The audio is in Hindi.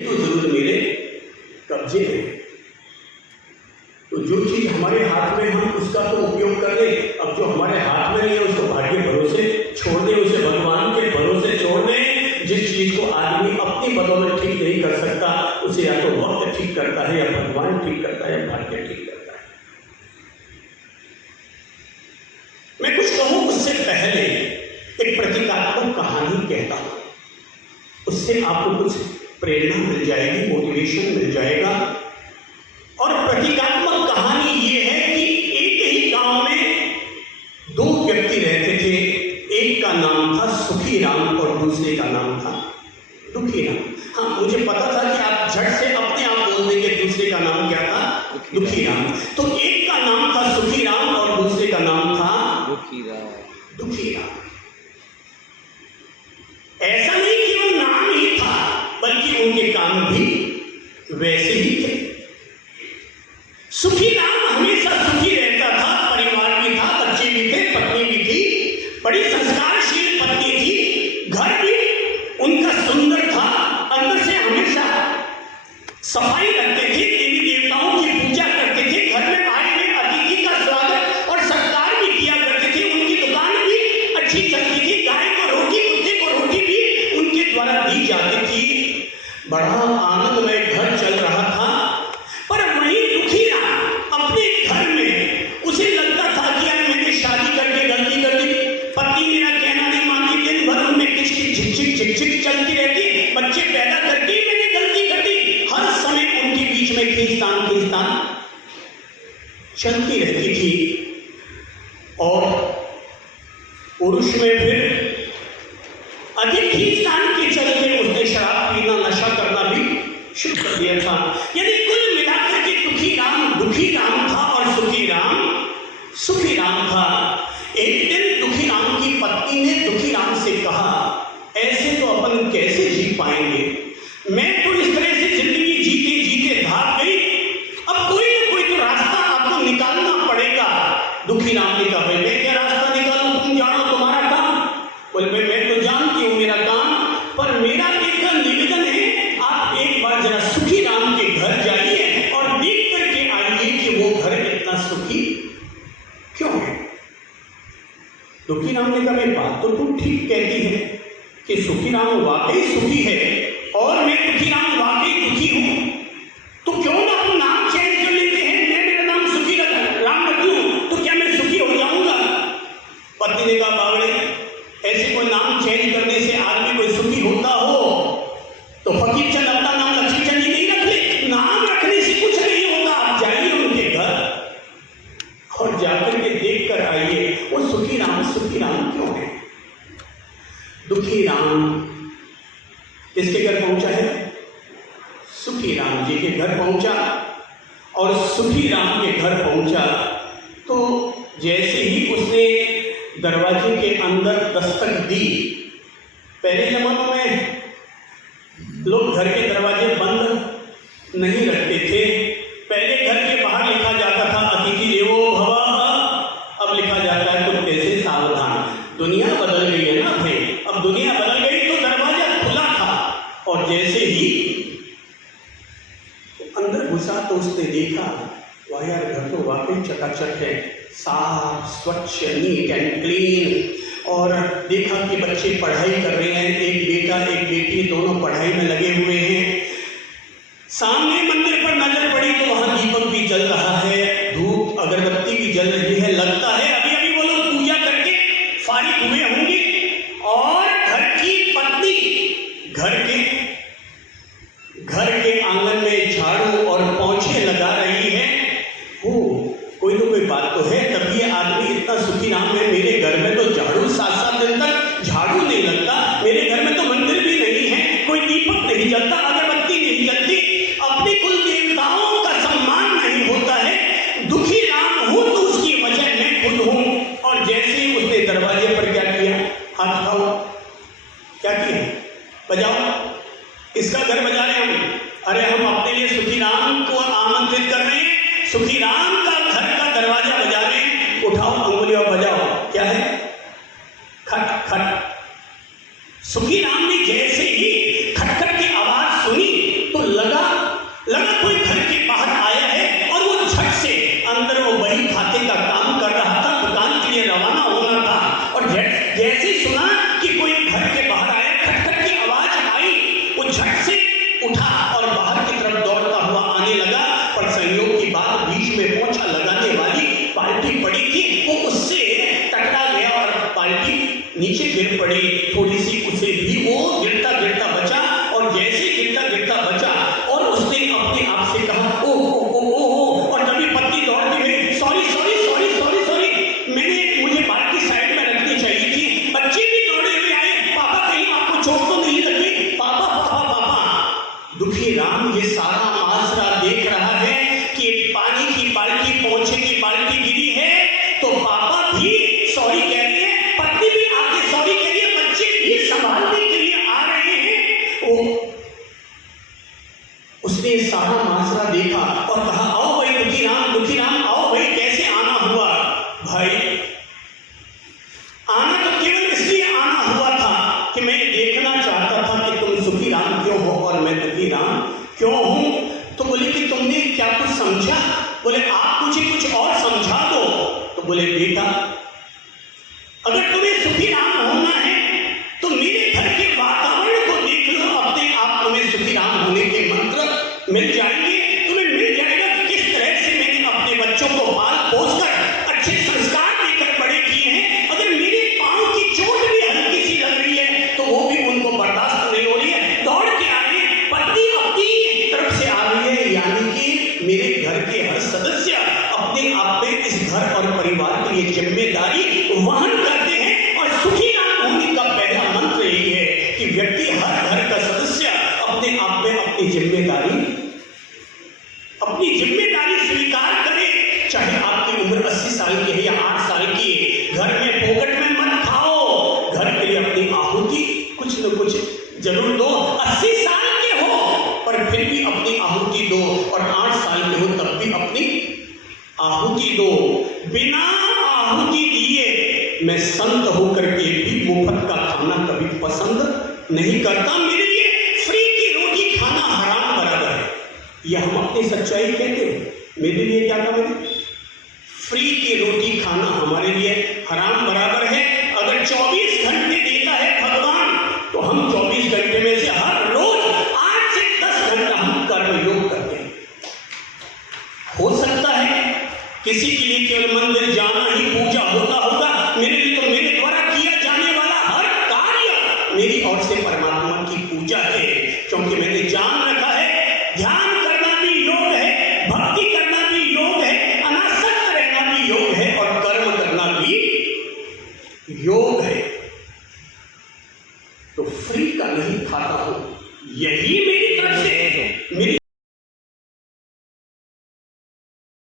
तो जरूर मेरे कब्जे में। तो जो चीज हमारे हाथ में हम उसका तो उपयोग कर लें, अब जो हमारे हाथ में नहीं है उसको भाग्य भरोसे छोड़ दें, उसे भगवान के भरोसे छोड़ दें। जिस चीज को आदमी अपनी बदौलत ठीक नहीं कर सकता उसे या तो वक्त ठीक करता है, या भगवान ठीक करता है, या भाग्य ठीक करता है। मैं कुछ कहूं उससे पहले एक प्रतीकात्मक कहानी कहता हूं, उससे आपको कुछ प्रेरणा मिल जाएगी, मोटिवेशन मिल जाएगा। और प्रतीकात्मक कहानी ये है कि एक ही गांव में दो व्यक्ति रहते थे। एक का नाम था सुखी राम और दूसरे का नाम था दुखी राम। हाँ, मुझे पता था कि आप झट से अपने आप बोल देंगे दूसरे का नाम क्या था, दुखी राम। तो एक का नाम था सुखी राम और दूसरे का नाम था दुखी राम। ऐसा नहीं कि वो नाम ही था, बल्कि उनके काम भी वैसे ही थे। सुखी राम हमेशा सुखी रहता था, परिवार भी था, बच्चे भी थे, पत्नी भी थी, बड़ी संस्कारशील पत्नी थी, घर भी उनका सुंदर था, अंदर से हमेशा सफाई रखते थे, देवी देवताओं की पूजा करते थे, घर में आए हुए अतिथि का स्वागत और सत्कार भी किया करते थे। उनकी दुकान भी अच्छी चलती थी, गाय को रोटी, कुत्ते को रोटी भी उनके द्वारा दी जाती थी। बड़ा आनंदमय घर चल रहा था। पर वहीं दुखी राम अपने घर में उसे लगता था कि यार मैंने शादी करके गलती कर दी, पत्नी मेरा कहना नहीं मानती, दिन भर उनमें किचकिच झिकझिक चलती रहती, बच्चे पैदा करके मैंने गलती कर दी, हर समय उनके बीच में खींचतान चलती रहती थी। और पुरुष में फिर अधिक खींचतान के चलते उसने शराब पीना, नशा करना भी शुरू कर दिया था। यदि कुल मिलाकर के दुखी राम था और सुखी राम था। एक दिन दुखी राम की पत्नी ने दुखी राम से कहा, ऐसे तो अपन कैसे जी पाएंगे, मैं तो इस तरह से जिंदगी जीते जीते भाग गई, अब कोई ना कोई तो रास्ता आपको निकालना पड़ेगा। दुखी राम ने कहा, मैं क्या रास्ता निकालूं, तुम जानो तुम्हारा काम। बोले मैं तो जानती हूँ मेरा काम, पर मेरा एक निवेदन है, आप एक बार जरा सुखी राम के घर जाइए और देख करके आइए कि वो घर इतना सुखी क्यों है। दुखी राम ने कहा, बात तो तुम ठीक कहती है कि सुखी राम वाकई सुखी है और मैं दुखी राम वाकई दुखी हूं, तो क्यों ना अपना नाम चेंज कर लेते हैं, मैं मेरा नाम सुखी राम रख लूं, तो क्या मैं सुखी हो जाऊंगा। पत्नी ने कहा, बावड़े, ऐसे कोई नाम चेंज करने से आदमी कोई सुखी होता हो तो फकीर चंद अपना नाम लक्ष्मी चंद ही नहीं रख ले, नाम रखने से कुछ नहीं होता। आप जाइए उनके घर और जाकर के देख कर आइए वो सुखी राम क्यों है। दुखी राम किसके घर पहुंचा है, सुखी राम जी के घर पहुंचा। और सुखी राम के घर पहुंचा तो जैसे ही उसने दरवाजे के अंदर दस्तक दी, पहले जमानों में लोग घर के दरवाजे बंद नहीं रखते थे। पहले घर के बाहर लिखा जाता था अतिथि देवो भव, अब लिखा जाता है कुत्ते से सावधान। दुनिया बदल गई है ना भाई, अब दुनिया बदल गई तो दरवाजा खुला था। और जैसे ही अंदर घुसा तो उसने देखा, वाह यार, घर तो वाकई चकाचक है, साफ स्वच्छ, नीट एंड क्लीन। और देखा कि बच्चे पढ़ाई कर रहे हैं, एक बेटा एक बेटी दोनों पढ़ाई में लगे हुए हैं। सामने मंदिर पर नजर पड़ी तो वहां दीपक भी जल रहा है, धूप अगरबत्ती भी जल रही है, लगता है अभी अभी वो लोग पूजा करके फारिग हुए होंगे। और घर की पत्नी घर के आंगन में झाड़ू और पोंछे लगा रही है। कोई तो कोई बात तो है, तभी ये आदमी इतना सुखी राम है। मेरे घर में तो झाड़ू 7-7 दिन तक झाड़ू नहीं लगता, मेरे घर में तो मंदिर भी नहीं है, कोई दीपक नहीं जलता, अगरबत्ती नहीं जलती, अपने कुल देवताओं का सम्मान नहीं होता है। दुखी राम हूं तो उसकी वजह मैं खुद हूं। और जैसे ही उसने दरवाजे पर क्या किया, हाथ उठाओ, क्या किया, बजाओ, इसका घर बजा रहे हम। अरे हम अपने लिए सुखी राम को आमंत्रित कर रहे हैं, सुखी राम का घर का दरवाजा बजा रहे हैं, उठाओ अंगुली और बजाओ। क्या है, खट खट। सुखी राम ने जैसे ही खटखट की आवाज सुनी तो लगा कोई घर के बाहर आया है और वो झट से अंदर वो बही खाते का काम कर रहा था, दुकान के लिए रवाना होना था। और जैसे ही सुना कि कोई घर के बाहर आया, खटखट की आवाज आई, वो झट से उठा और बाहर की तरफ दौड़ता हुआ आने लगा। पर संयोग की बात, बीच में पोंछा लगाने वाली बाल्टी पड़ी थी, वो उससे टकरा गया और बाल्टी नीचे गिर पड़ी। थोड़ी सी उसे भी वो गिरता गिरता बचा, और जैसे गिरता गिरता बचा और उसने अपने आप से कहा ओ ओ ओ ओ ओ, और तभी पत्नी दौड़ती हुई sorry sorry sorry sorry sorry, मुझे बाल्टी साइड में रखनी चाहिए थी। बच्चे भी दौड़े हुए आए, पापा कहीं आपको चोट तो नहीं लगी? पापा पापा पापा। दुखी राम ये सारा माजरा देख रहा है कि पानी की बाल्टी, पोंछे की बाल्टी गिरी है, तो पापा भी सॉरी कह रहे हैं, पत्नी भी आगे सॉरी कह रही है, बच्चे भी संभालने के लिए आ रहे हैं। उसने सारा माजरा देखा और कहा आओ भाई दुखी राम आओ भाई, कैसे आना हुआ? भाई आना तो केवल इसलिए आना हुआ था कि मैं देखना चाहता था कि तुम सुखी राम क्यों हो और मैं दुखी राम क्यों हूं। तो बोले कि तुमने क्या कुछ समझा? बोले आप मुझे कुछ और समझा दो। तो बोले बेटा, अगर तुम्हें सुखी राम होना है तो मेरे घर के वातावरण को देख लो, अपने आप तुम्हें सुखी राम होने के मंत्र मिल जाएंगे। तुम्हें मिल जाएगा कि किस तरह से मैंने अपने बच्चों को पाल पोस कर अच्छे संस्कार देकर बड़े किए हैं। अगर मेरे पांव की चोट भी हल्की सी लग रही है तो वो भी उनको बर्दाश्त नहीं हो रही है, दौड़ के आ रहे हैं, पत्नी अपनी तरफ से आ रही है, यानी कि मेरे घर के हर सदस्य अपने आप में इस घर और परिवार की ये जिम्मेदारी वहन करते हैं। और सुखी राम होने का पहला मंत्र यही है कि व्यक्ति, हर घर का सदस्य अपने आप में अपनी जिम्मेदारी स्वीकार करे। चाहे आपकी उम्र 80 साल की है या 8 साल की, घर में फोकट में मत खाओ, घर के लिए अपनी आहुति कुछ न कुछ जरूर दो। 80 साल के हो पर फिर भी अपनी आहुति दो, और 8 साल के हो तब भी अपनी आहुति दो। बिना आहुति दिए मैं संत होकर के भी मुफ्त का खाना कभी पसंद नहीं करता। मेरे लिए फ्री की रोटी खाना हराम बराबर है, यह हम अपनी सच्चाई कहते हैं। मेरे लिए क्या कहा मैंने? फ्री की रोटी खाना हमारे लिए हराम बराबर है। अगर 24 घंटे देता है भगवान तो हम 24 घंटे में से हर रोज 8 से 10 घंटा हम कर्मयोग करते हैं। हो सकता है किसी के लिए केवल मंदिर जाना ही पूजा होता होगा, मेरे लिए तो मेरे द्वारा किया जाने वाला हर कार्य मेरी ओर से परमात्मा की पूजा है, क्योंकि मैंने जान रखा है ध्यान करना भी योग है, भक्ति करना भी योग है, अनासक्त रहना भी योग है, और कर्म करना भी योग है। तो फ्री का नहीं खाता हूं, यही